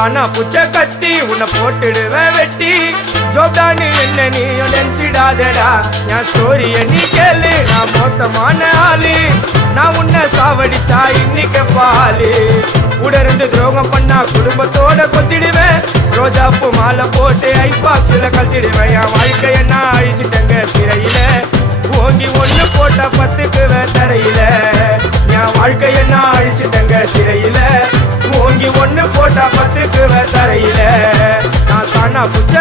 சானா புச்ச கத்தி உன்னை போட்டுடுவேன் வெட்டி ஜோப்டானு என்ன நீ நினைச்சிடாதடா என் ஸ்டோரிய நீ கேளு நான் மோசமான ஆளு நான் உன்னை சாவடிச்சா இன்னைக்கு பாலு கூட 2 துரோகம் பண்ணா குடும்பத்தோட கொத்திடுவேன் ரோஜாப்பூ மாலை போட்டு ஐஸ் பாக்ஸ்ல கழட்டிடுவேன் என் வாழ்க்கைய நான் அழிச்சிட்டேங்க சிறையில ஓங்கி 1 போட்டா 10க்கு தரையில என் வாழ்க்கைய நான் அழிச்சிட்டேங்க சிறையில ஓங்கி 1 போட்டா 10க்கு தரையில நான் சானா புச்ச